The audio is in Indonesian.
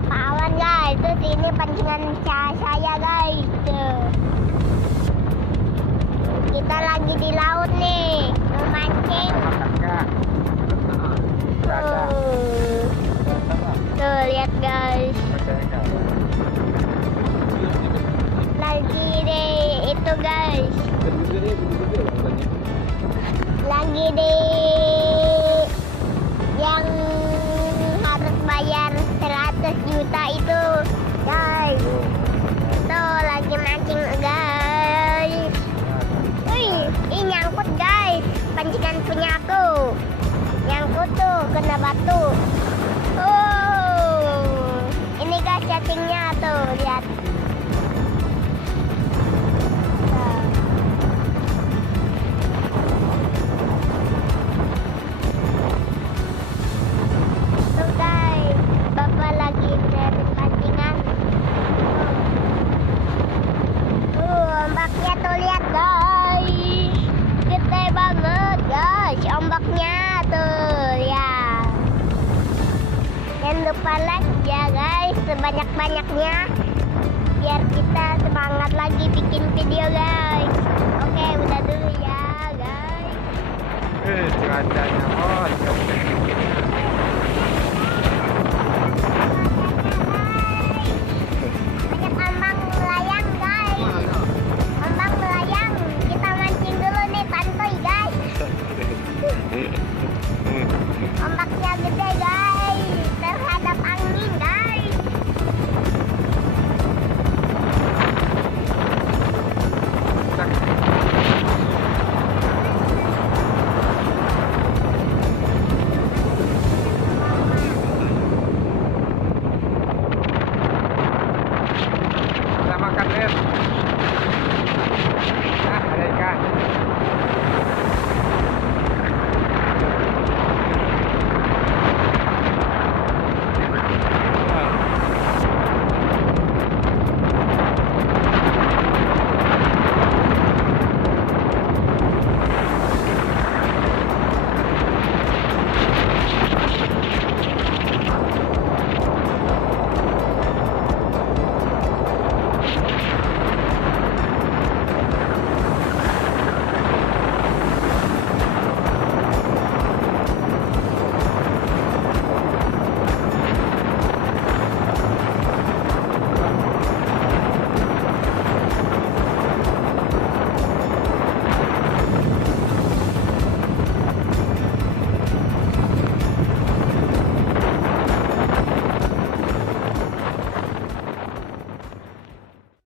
beberapa awan guys. Terus ini pancingan saya guys. Tuh. Kita lagi di laut nih, memancing. Tuh lihat guys. Lagi deh itu guys. Lagi deh yang harus bayar 100 juta itu guys. Tuh lagi mancing guys. Wih, ini nyangkut guys. Pancingan punya aku. Nyangkut tuh kena batu. Ini guys chattingnya tuh lihat. Tuh guys, bapak lagi dari pancingan. Ombaknya tuh lihat guys, gede banget guys ombaknya tuh ya. Jangan lupa like ya guys sebanyak-banyaknya biar kita semangat lagi bikin video guys. Oke udah dulu ya guys. Cuacanya Banyak ambang melayang guys. Ambang melayang. Kita mancing dulu nih pantai guys. Ombaknya gede guys. Terhadap angin guys. Kita makan, Ren.